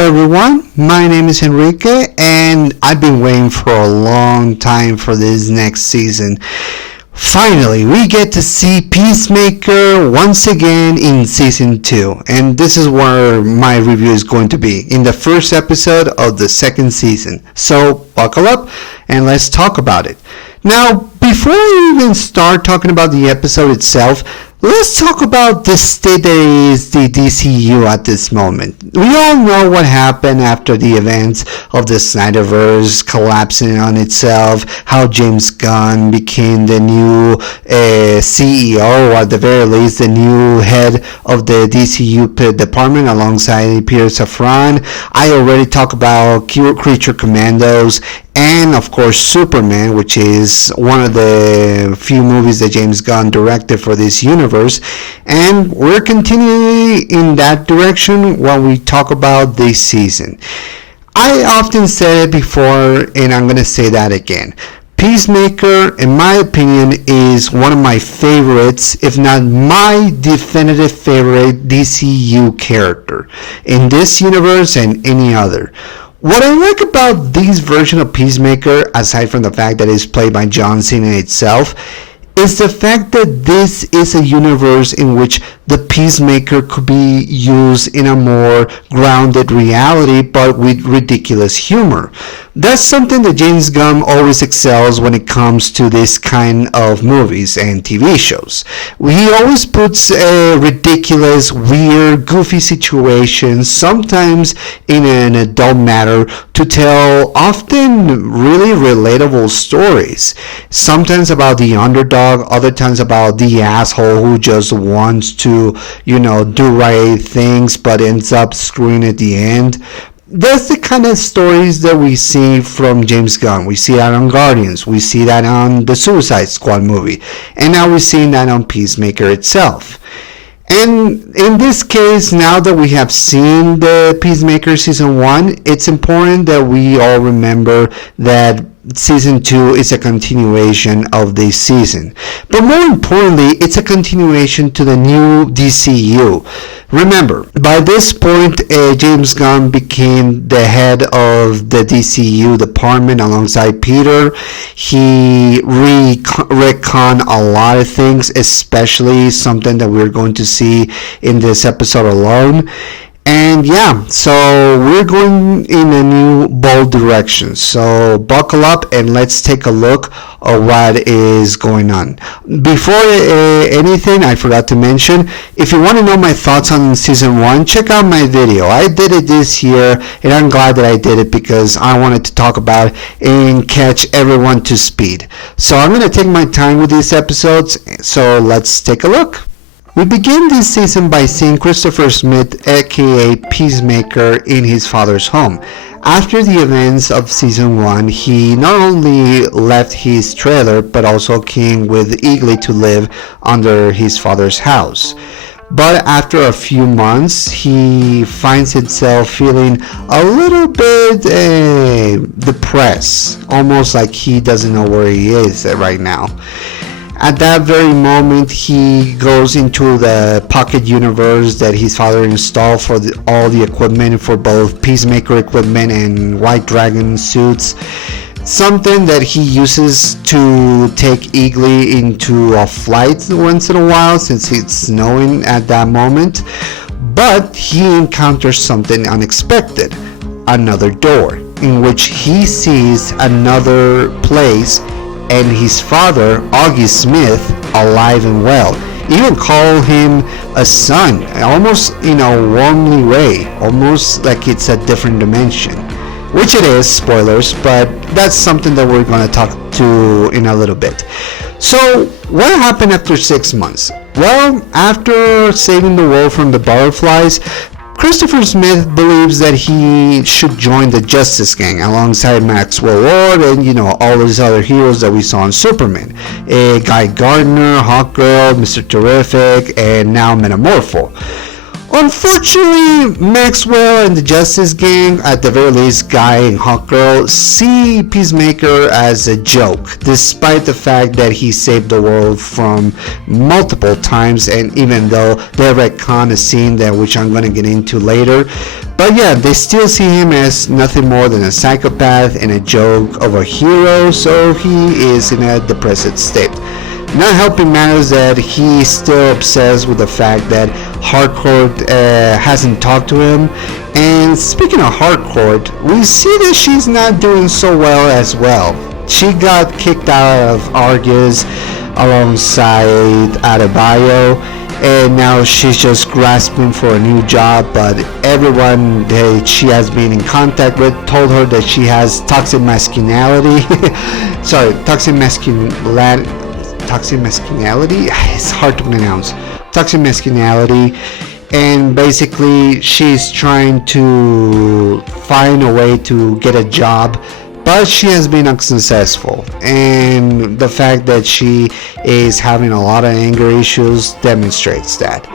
everyone, my name is Enrique and I've been waiting for a long time for this next season. Finally, we get to see Peacemaker once again in season 2, and this is where my review is going to be, in the first episode of the second season. So buckle up and let's talk about it. Now, before we even start talking about the episode itself, let's talk about the state that is the DCU at this moment. We all know what happened after the events of the Snyderverse collapsing on itself, how James Gunn became the new CEO, or at the very least the new head of the DCU department alongside Peter Safran. I already talked about Creature Commandos and of course Superman, which is one of the few movies that James Gunn directed for this universe, and we're continuing in that direction when we talk about this season. I often said it before and I'm going to say that again. Peacemaker, in my opinion, is one of my favorites, if not my definitive favorite DCU character in this universe and any other. What I like about this version of Peacemaker, aside from the fact that it's played by John Cena itself, is the fact that this is a universe in which the Peacemaker could be used in a more grounded reality but with ridiculous humor. That's something that James Gunn always excels when it comes to this kind of movies and TV shows. He always puts ridiculous, weird, goofy situations, sometimes in an adult manner, to tell often really relatable stories. Sometimes about the underdog, other times about the asshole who just wants to, do right things but ends up screwing at the end. That's the kind of stories that we see from James Gunn. We see that on Guardians, we see that on the Suicide Squad movie, and now we're seeing that on Peacemaker itself. And in this case, now that we have seen the Peacemaker Season 1, it's important that we all remember that Season 2 is a continuation of this season. But more importantly, it's a continuation to the new DCU. Remember, by this point, James Gunn became the head of the DCU department alongside Peter. He retconned a lot of things, especially something that we're going to see in this episode alone. And yeah, so we're going in a new bold direction. So buckle up and let's take a look at what is going on. Before anything, I forgot to mention, if you want to know my thoughts on season 1, check out my video. I did it this year and I'm glad that I did it because I wanted to talk about it and catch everyone to speed. So I'm going to take my time with these episodes, so let's take a look. We begin this season by seeing Christopher Smith, aka Peacemaker, in his father's home. After the events of season 1, he not only left his trailer, but also came with Eagly to live under his father's house. But after a few months, he finds himself feeling a little bit depressed, almost like he doesn't know where he is right now. At that very moment, he goes into the pocket universe that his father installed for all the equipment, for both Peacemaker equipment and White Dragon suits. Something that he uses to take Eagly into a flight once in a while, since it's snowing at that moment. But he encounters something unexpected. Another door, in which he sees another place and his father, Augie Smith, alive and well. Even call him a son, almost in a warmly way, almost like it's a different dimension. Which it is, spoilers, but that's something that we're going to talk to in a little bit. So, what happened after 6 months? Well, after saving the world from the butterflies, Christopher Smith believes that he should join the Justice Gang alongside Maxwell Lord and, all those other heroes that we saw in Superman. Guy Gardner, Hawkgirl, Mr. Terrific, and now Metamorpho. Unfortunately, Maxwell and the Justice Gang, at the very least Guy and Hawkgirl, see Peacemaker as a joke, despite the fact that he saved the world from multiple times, and even though they retcon a scene that which I'm going to get into later. But yeah, they still see him as nothing more than a psychopath and a joke of a hero, so he is in a depressed state. Not helping matters that he's still obsessed with the fact that Harcourt hasn't talked to him. And speaking of Harcourt, we see that she's not doing so well as well. She got kicked out of Argus alongside Adebayo, and now she's just grasping for a new job, but everyone that she has been in contact with told her that she has toxic masculinity. Toxic masculinity, it's hard to pronounce. Toxic masculinity, and basically she's trying to find a way to get a job, but she has been unsuccessful, and the fact that she is having a lot of anger issues demonstrates that.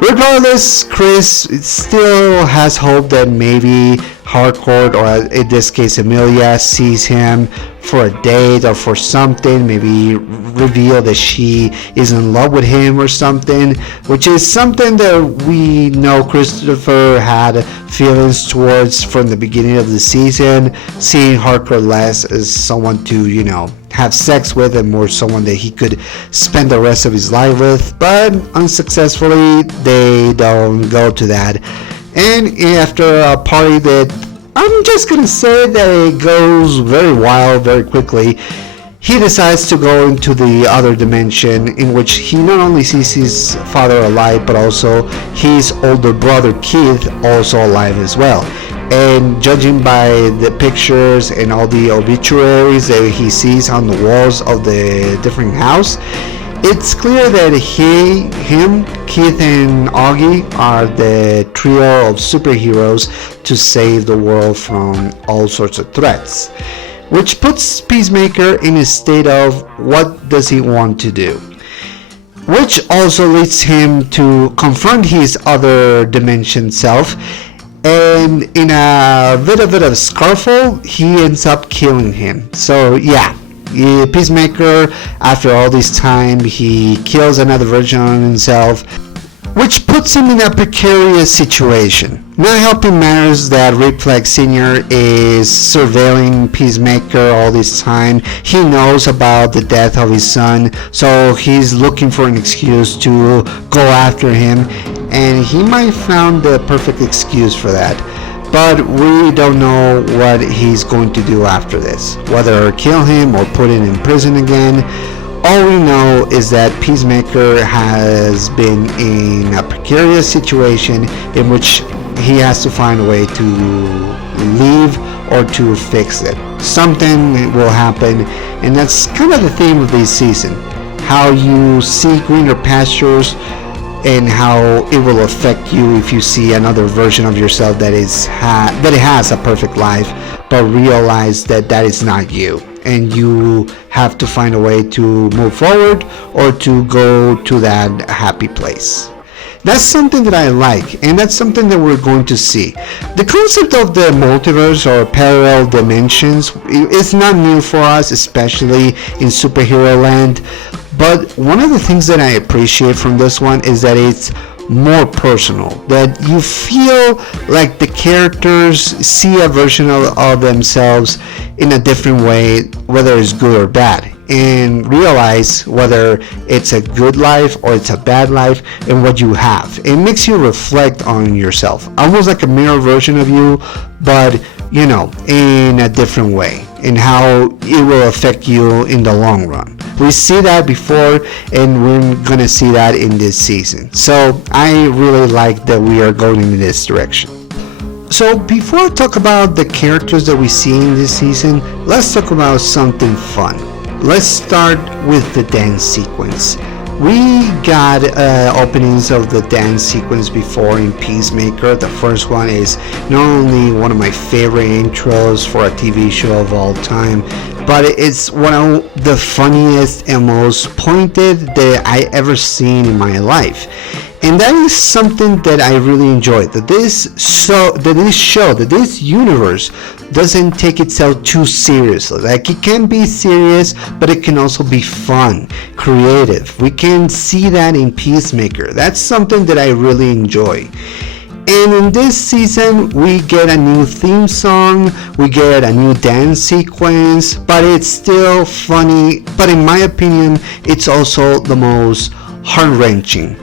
Regardless, Chris still has hope that maybe Harcourt, or in this case Emilia, sees him for a date or for something, maybe reveal that she is in love with him or something, which is something that we know Christopher had feelings towards from the beginning of the season, seeing Harcourt less as someone to, have sex with and more someone that he could spend the rest of his life with, but unsuccessfully they don't go to that. And after a party that I'm just gonna say that it goes very wild very quickly, he decides to go into the other dimension, in which he not only sees his father alive, but also his older brother Keith also alive as well. And judging by the pictures and all the obituaries that he sees on the walls of the different house, it's clear that Keith and Augie are the trio of superheroes to save the world from all sorts of threats, which puts Peacemaker in a state of what does he want to do, which also leads him to confront his other dimension self, and in a bit of a scuffle he ends up killing him. So yeah, Peacemaker, after all this time, he kills another version of himself, which puts him in a precarious situation. Not helping matters that Rick Flag Sr. is surveilling Peacemaker all this time. He knows about the death of his son, so he's looking for an excuse to go after him, and he might found the perfect excuse for that. But we don't know what he's going to do after this, whether kill him or put him in prison again. All we know is that Peacemaker has been in a precarious situation in which he has to find a way to leave or to fix it. Something will happen, and that's kind of the theme of this season. How you see greener pastures and how it will affect you if you see another version of yourself that it has a perfect life, but realize that that is not you, and you have to find a way to move forward or to go to that happy place. That's something that I like, and that's something that we're going to see. The concept of the multiverse or parallel dimensions is not new for us, especially in superhero land. But one of the things that I appreciate from this one is that it's more personal, that you feel like the characters see a version of themselves in a different way, whether it's good or bad, and realize whether it's a good life or it's a bad life and what you have. It makes you reflect on yourself, almost like a mirror version of you, but in a different way, and how it will affect you in the long run. We see that before, and we're gonna see that in this season. So I really like that we are going in this direction. So before I talk about the characters that we see in this season, let's talk about something fun. Let's start with the dance sequence. We got openings of the dance sequence before in Peacemaker. The first one is not only one of my favorite intros for a TV show of all time, but it's one of the funniest and most pointed that I ever seen in my life. And that is something that I really enjoy. That this universe doesn't take itself too seriously. Like, it can be serious, but it can also be fun, creative. We can see that in Peacemaker. That's something that I really enjoy. And in this season, we get a new theme song, we get a new dance sequence, but it's still funny. But in my opinion, it's also the most heart-wrenching.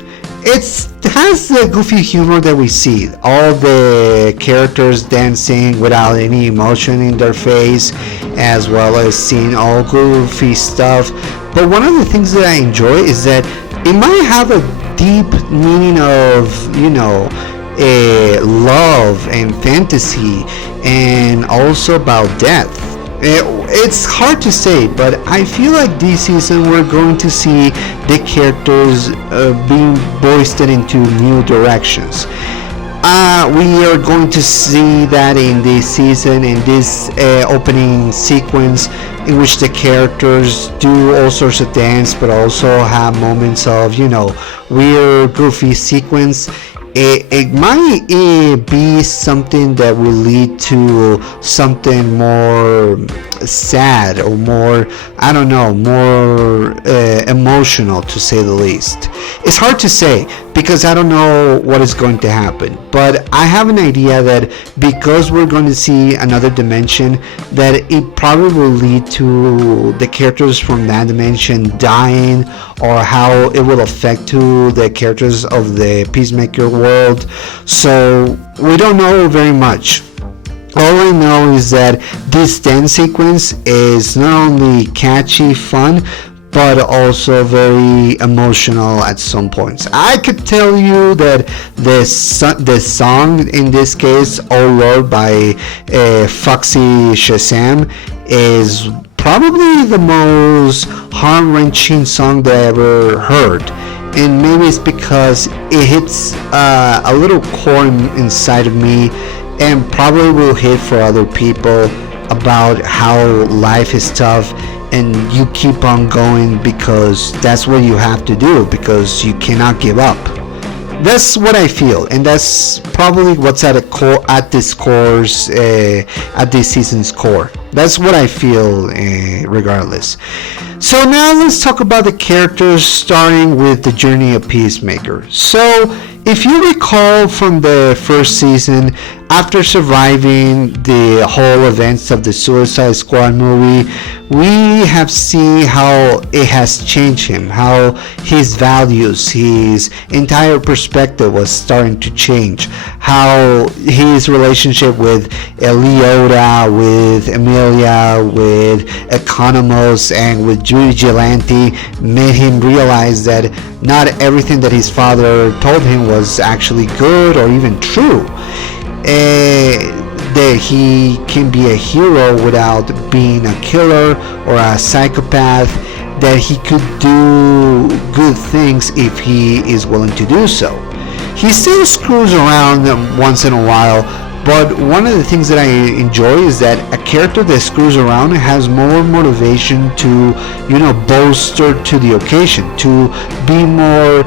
It has the goofy humor that we see. All the characters dancing without any emotion in their face, as well as seeing all goofy stuff. But one of the things that I enjoy is that it might have a deep meaning of, love and fantasy, and also about death. It's hard to say, but I feel like this season we're going to see the characters being boosted into new directions. We are going to see that in this season, in this opening sequence, in which the characters do all sorts of dance, but also have moments of, weird, goofy sequence. It might be something that will lead to something more sad, or more, more emotional, to say the least. It's hard to say because I don't know what is going to happen, but I have an idea that because we're going to see another dimension, that it probably will lead to the characters from that dimension dying, or how it will affect to the characters of the Peacemaker world. So we don't know very much. All I know is that this dance sequence is not only catchy, fun, but also very emotional at some points. I could tell you that the song, in this case, "Oh Lord" by Foxy Shazam, is probably the most heart-wrenching song that I ever heard. And maybe it's because it hits a little core inside of me, and probably will hit for other people, about how life is tough and you keep on going because that's what you have to do, because you cannot give up. That's what I feel, and that's probably what's at this season's core. That's what I feel, regardless. So now let's talk about the characters, starting with the journey of Peacemaker. So if you recall from the first season, after surviving the whole events of the Suicide Squad movie, we have seen how it has changed him, how his values, his entire perspective was starting to change, how his relationship with Leota, with Emilia, with Economos, and with Judy Gelante made him realize that not everything that his father told him was actually good or even true. That he can be a hero without being a killer or a psychopath, that he could do good things if he is willing to do so. He still screws around once in a while, but one of the things that I enjoy is that a character that screws around has more motivation to, bolster to the occasion, to be more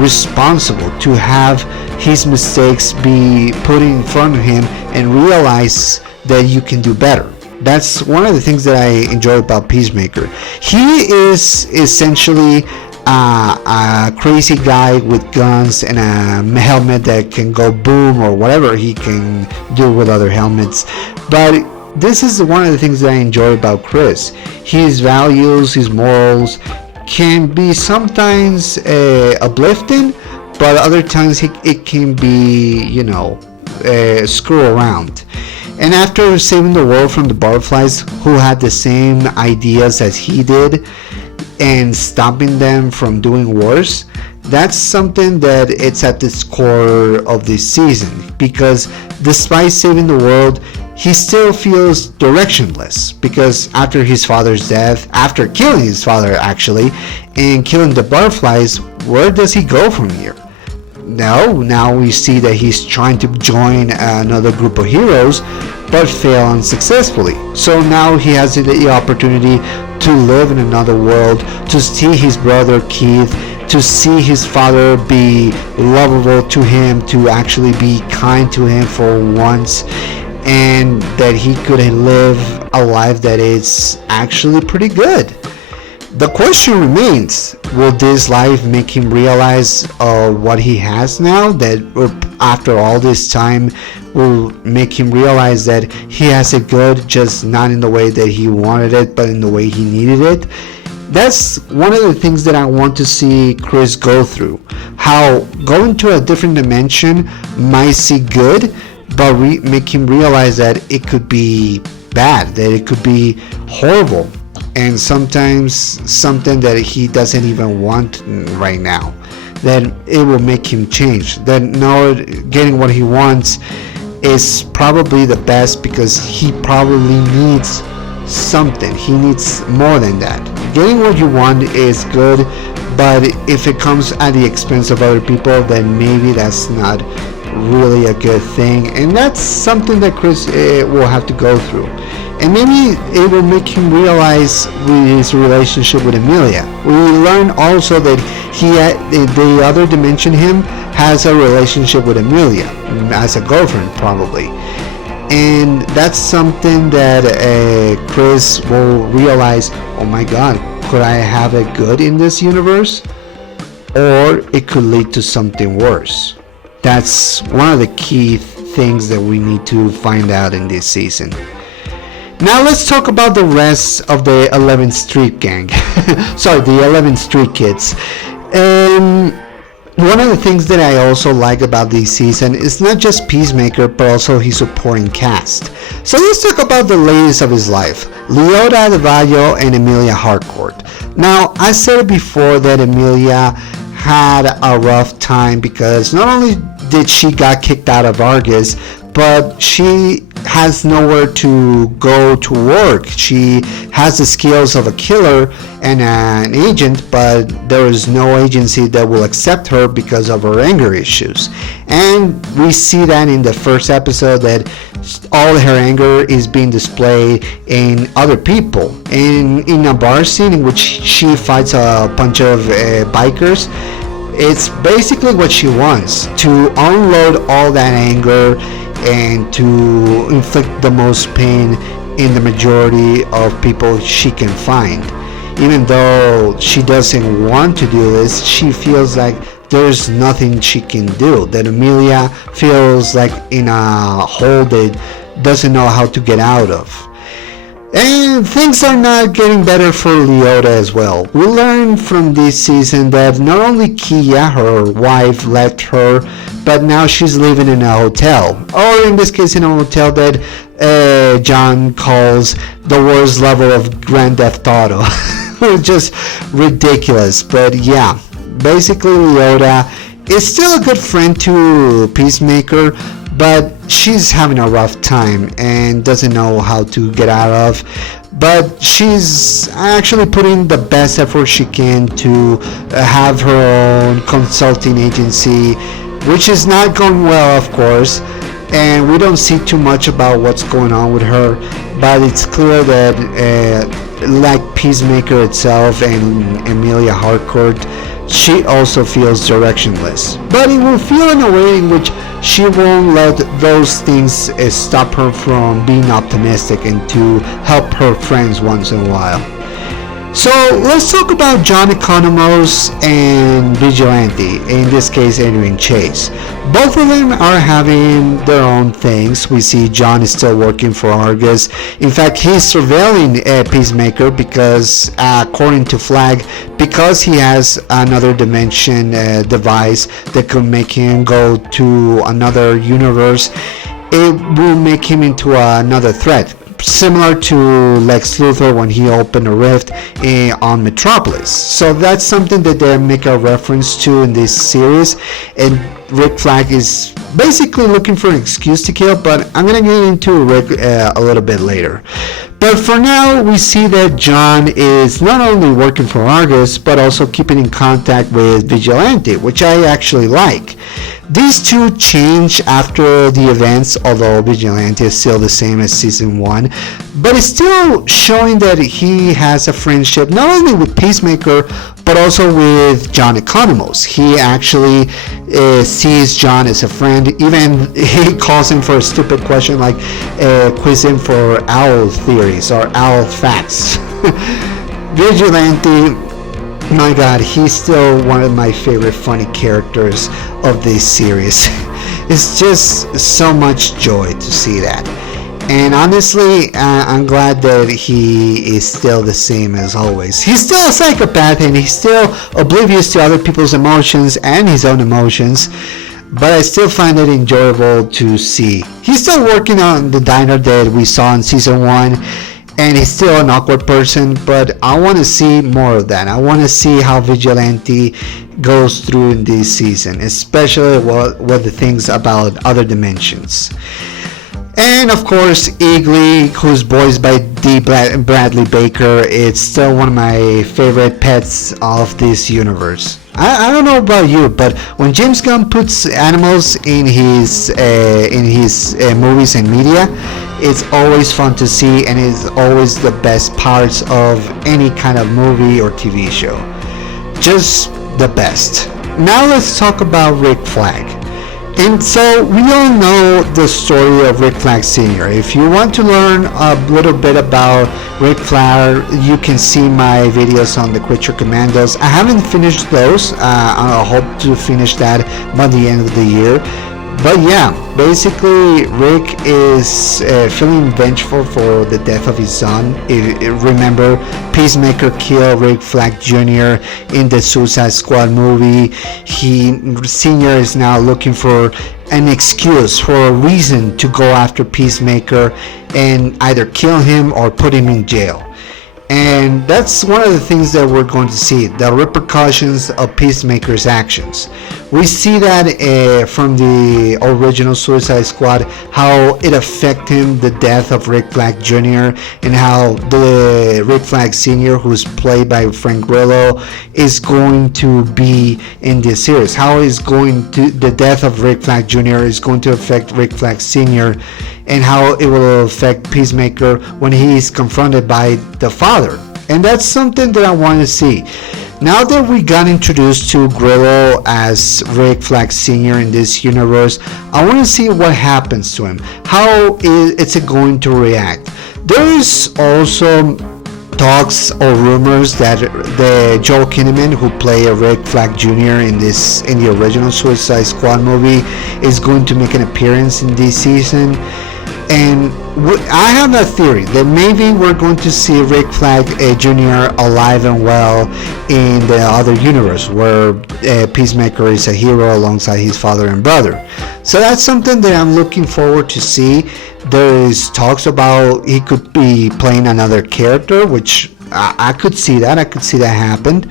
responsible, to have his mistakes be put in front of him and realize that you can do better. That's one of the things that I enjoy about Peacemaker. He is essentially a crazy guy with guns and a helmet that can go boom, or whatever he can do with other helmets. But this is one of the things that I enjoy about Chris. His values, his morals can be sometimes uplifting, but other times it can be, screw around. And after saving the world from the butterflies, who had the same ideas as he did, and stopping them from doing worse, that's something that it's at the core of this season, because despite saving the world, he still feels directionless, because after his father's death, after killing his father actually, and killing the butterflies, where does he go from here? Now we see that he's trying to join another group of heroes, but fail unsuccessfully. So now he has the opportunity to live in another world, to see his brother Keith, to see his father be lovable to him, to actually be kind to him for once, and that he could live a life that is actually pretty good. The question remains, will this life make him realize what he has now? That after all this time will make him realize that he has it good, just not in the way that he wanted it, but in the way he needed it? That's one of the things that I want to see Chris go through. How going to a different dimension might see good, but make him realize that it could be bad, that it could be horrible, and sometimes something that he doesn't even want right now. That it will make him change. That now getting what he wants is probably the best, because he probably needs something. He needs more than that. Getting what you want is good, but if it comes at the expense of other people, then maybe that's not really a good thing, and that's something that Chris will have to go through. And maybe it will make him realize with his relationship with Emilia. We learn also that the other dimension him has a relationship with Emilia as a girlfriend probably, and that's something that Chris will realize, oh my god, could I have it good in this universe, or it could lead to something worse. That's one of the key things that we need to find out in this season. Now let's talk about the rest of the 11th Street gang. Sorry, the 11th Street kids. One of the things that I also like about this season is not just Peacemaker, but also his supporting cast. So let's talk about the ladies of his life, Leota de Valle and Emilia Harcourt. Now, I said it before that Emilia had a rough time because not only did she got kicked out of Argus, but she has nowhere to go to work. She has the skills of a killer and an agent, but there is no agency that will accept her because of her anger issues. And we see that in the first episode, that all her anger is being displayed in other people. And in a bar scene in which she fights a bunch of bikers, it's basically what she wants, to unload all that anger and to inflict the most pain in the majority of people she can find. Even though she doesn't want to do this, she feels like there's nothing she can do, that Emilia feels like in a hole that doesn't know how to get out of. And things are not getting better for Leota as well. We learned from this season that not only Kia, her wife, left her, but now she's living in a hotel. Or in this case, in a hotel that John calls the worst level of Grand Theft Auto. Just ridiculous. But yeah, basically Leota is still a good friend to Peacemaker, but she's having a rough time and doesn't know how to get out of. But she's actually putting the best effort she can to have her own consulting agency, which is not going well, of course. And we don't see too much about what's going on with her, but it's clear that like Peacemaker itself and Emilia Harcourt, she also feels directionless. But it will feel in a way in which she won't let those things stop her from being optimistic and to help her friends once in a while. So let's talk about John Economos and Vigilante, in this case Adrian Chase. Both of them are having their own things. We see John is still working for Argus. In fact, he's surveilling Peacemaker because, according to Flag, because he has another dimension device that could make him go to another universe, it will make him into another threat. Similar to Lex Luthor when he opened a rift on Metropolis. So that's something that they make a reference to in this series, and Rick Flag is basically looking for an excuse to kill, but I'm going to get into Rick a little bit later. But for now, we see that John is not only working for Argus, but also keeping in contact with Vigilante, which I actually like. These two change after the events, although Vigilante is still the same as season 1, but it's still showing that he has a friendship not only with Peacemaker, but also with John Economos. He actually sees John as a friend. Even he calls him for a stupid question like quiz him for owl theories or owl facts. Vigilante, my god, he's still one of my favorite funny characters of this series. It's just so much joy to see that. And honestly, I'm glad that he is still the same as always. He's still a psychopath and he's still oblivious to other people's emotions and his own emotions, but I still find it enjoyable to see. He's still working on the diner that we saw in season 1, and he's still an awkward person, but I want to see more of that. I want to see how Vigilante goes through in this season, especially what the things about other dimensions. And of course, Eagly, who's voiced by D. Bradley Baker, it's still one of my favorite pets of this universe. I don't know about you, but when James Gunn puts animals in his movies and media, it's always fun to see, and it's always the best parts of any kind of movie or TV show. Just the best. Now let's talk about Rick Flag. And so we all know the story of Rick Flag Sr. If you want to learn a little bit about Rick Flag, you can see my videos on the Quit Your Commandos. I haven't finished those. I hope to finish that by the end of the year. But yeah, basically Rick is feeling vengeful for the death of his son. Remember, Peacemaker killed Rick Flag Jr. in the Suicide Squad movie. Senior is now looking for an excuse, for a reason to go after Peacemaker and either kill him or put him in jail. And that's one of the things that we're going to see, the repercussions of Peacemaker's actions. We see that from the original Suicide Squad, how it affected him, the death of Rick Flag Jr., and how the Rick Flag Sr., who's played by Frank Grillo, is going to be in this series. How is the death of Rick Flag Jr. is going to affect Rick Flag Sr., and how it will affect Peacemaker when he is confronted by the father. And that's something that I want to see. Now that we got introduced to Grillo as Rick Flag Sr. in this universe, I want to see what happens to him. How is it going to react? There is also talks or rumors that the Joel Kinnaman, who played Rick Flag Jr. in the original Suicide Squad movie, is going to make an appearance in this season. And I have a theory that maybe we're going to see Rick Flag Jr. alive and well in the other universe, where Peacemaker is a hero alongside his father and brother. So that's something that I'm looking forward to see. There is talks about he could be playing another character, which I could see that. I could see that happen.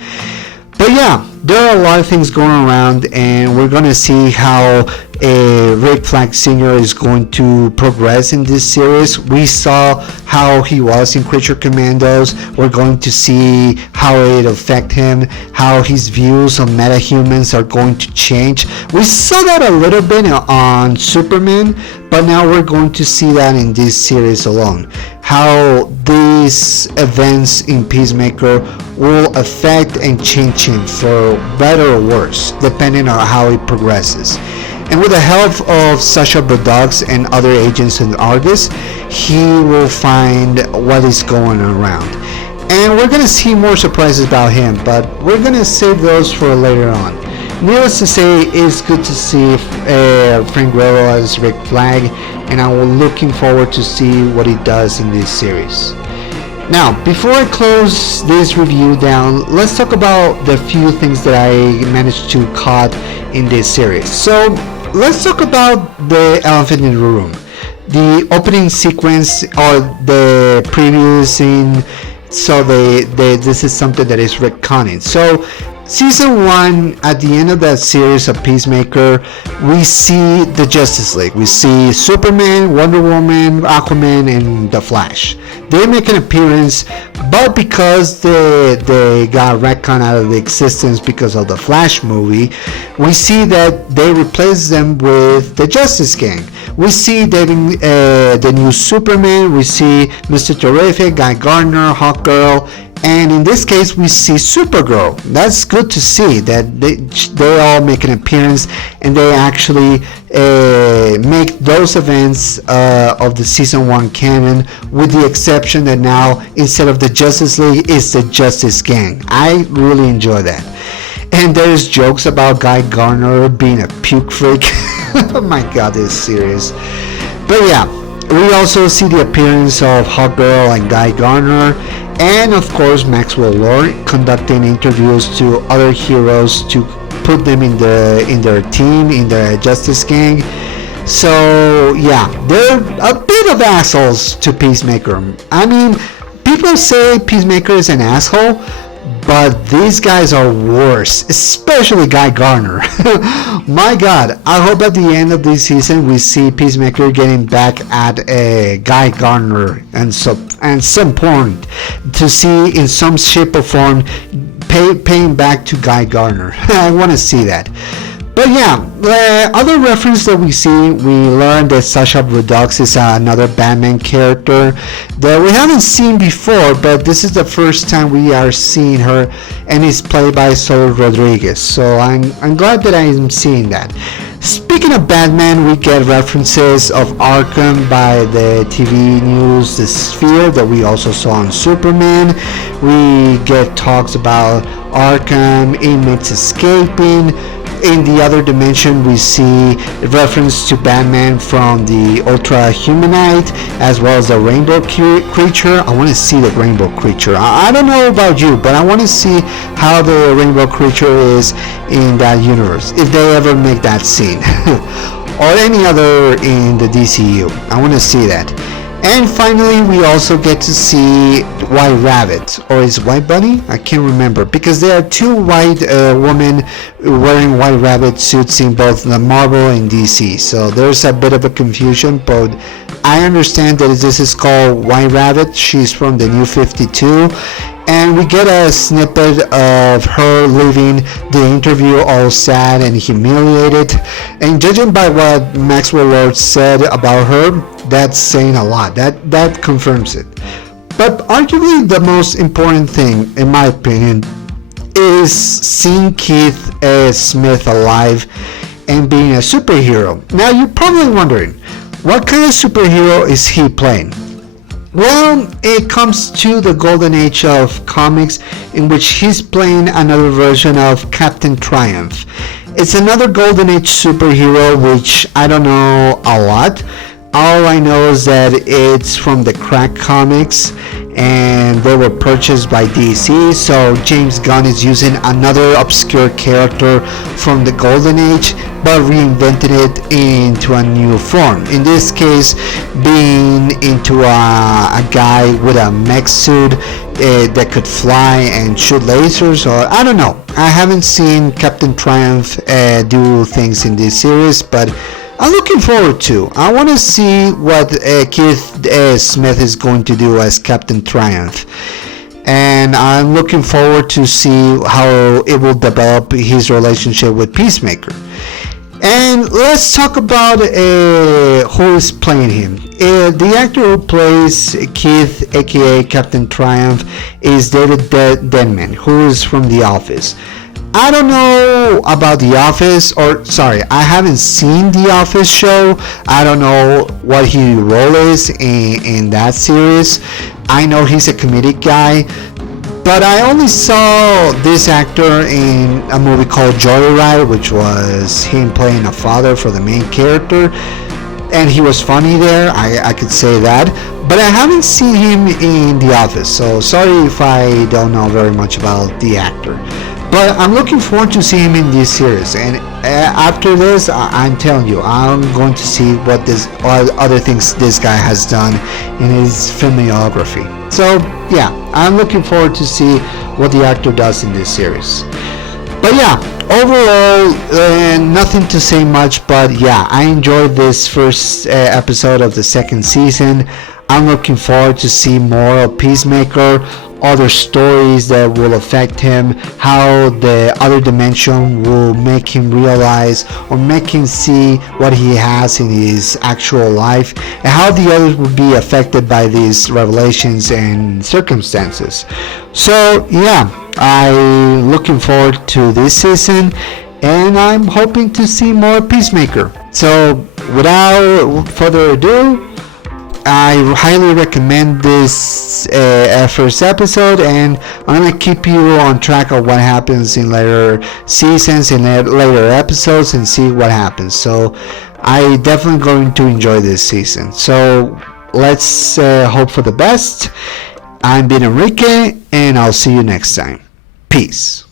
But yeah, there are a lot of things going around, and we're going to see how Rick Flag Sr. is going to progress in this series. We saw how he was in Quit Your Commandos. We're going to see how it affected him, how his views on metahumans are going to change. We saw that a little bit on Superman, but now we're going to see that in this series alone. How these events in Peacemaker will affect and change him for better or worse, depending on how it progresses. And with the help of Sacha Baron and other agents and artists, he will find what is going around. And we're going to see more surprises about him, but we're going to save those for later on. Needless to say, it's good to see Frank Grillo as Rick Flag, and I'm looking forward to see what he does in this series. Now, before I close this review down, let's talk about the few things that I managed to caught in this series. So, let's talk about the elephant in the room. The opening sequence or the preview scene. So this is something that is retconning. So season 1, at the end of that series of Peacemaker, we see the Justice League. We see Superman, Wonder Woman, Aquaman, and The Flash. They make an appearance, but because they got retconned out of the existence because of the Flash movie, we see that they replace them with the Justice Gang. We see the new Superman, we see Mr. Terrific, Guy Gardner, Hawkgirl, And in this case, we see Supergirl. That's good to see that they all make an appearance, and they actually make those events of the season 1 canon, with the exception that now instead of the Justice League, it's the Justice Gang. I really enjoy that. And there's jokes about Guy Gardner being a puke freak. Oh my god, this is serious. But yeah, we also see the appearance of Hawkgirl and Guy Gardner, and of course Maxwell Lord conducting interviews to other heroes to put them in their team, in the Justice Gang. So yeah, they're a bit of assholes to Peacemaker. I mean, people say Peacemaker is an asshole, but these guys are worse, especially Guy Gardner. My god, I hope at the end of this season we see Peacemaker getting back at Guy Gardner and some point to see in some shape or form paying back to Guy Gardner. I want to see that. But yeah, other reference that we see, we learned that Sasha Redux is another Batman character that we haven't seen before, but this is the first time we are seeing her, and it's played by Sol Rodriguez. So I'm glad that I'm seeing that. Speaking of Batman, we get references of Arkham by the TV news The Sphere that we also saw on Superman. We get talks about Arkham, inmates escaping. In the other dimension, we see reference to Batman from the Ultra Humanite, as well as the Rainbow Creature. I want to see the Rainbow Creature. I don't know about you, but I want to see how the Rainbow Creature is in that universe, if they ever make that scene. Or any other in the DCU. I want to see that. And finally, we also get to see White Rabbit, or is White Bunny? I can't remember, because there are two white women wearing White Rabbit suits in both the Marvel and DC. So there's a bit of a confusion, but I understand that this is called White Rabbit. She's from the New 52. And we get a snippet of her leaving the interview all sad and humiliated. And judging by what Maxwell Lord said about her, that's saying a lot. That confirms it. But arguably the most important thing, in my opinion, is seeing Keith Smith alive and being a superhero. Now you're probably wondering, what kind of superhero is he playing? Well, it comes to the golden age of comics, in which he's playing another version of Captain Triumph. It's another golden age superhero which I don't know a lot. All I know is that it's from the Crack Comics and they were purchased by DC, so James Gunn is using another obscure character from the Golden Age but reinvented it into a new form. In this case, being into a guy with a mech suit that could fly and shoot lasers, or I don't know. I haven't seen Captain Triumph do things in this series, but I'm looking forward to. I want to see what Keith Smith is going to do as Captain Triumph, and I'm looking forward to see how it will develop his relationship with Peacemaker. And let's talk about who is playing him. The actor who plays Keith, aka Captain Triumph, is David Denman, who is from The Office. I don't know about The Office, or sorry, I haven't seen The Office show. I don't know what his role is in that series. I know he's a comedic guy, but I only saw this actor in a movie called Joyride, which was him playing a father for the main character, and he was funny there, I could say that, but I haven't seen him in The Office, so sorry if I don't know very much about the actor. But I'm looking forward to see him in this series, and after this, I'm telling you, I'm going to see what other things this guy has done in his filmography. So yeah, I'm looking forward to see what the actor does in this series. But yeah, overall, nothing to say much, but yeah, I enjoyed this first episode of the second season. I'm looking forward to see more of Peacemaker. other stories that will affect him, how the other dimension will make him realize or make him see what he has in his actual life, and how the others will be affected by these revelations and circumstances. So yeah, I'm looking forward to this season, and I'm hoping to see more Peacemaker. So without further ado, I highly recommend this first episode, and I'm gonna keep you on track of what happens in later seasons and later episodes, and see what happens. So I definitely going to enjoy this season. So let's hope for the best. I'm Ben Enrique, and I'll see you next time. Peace.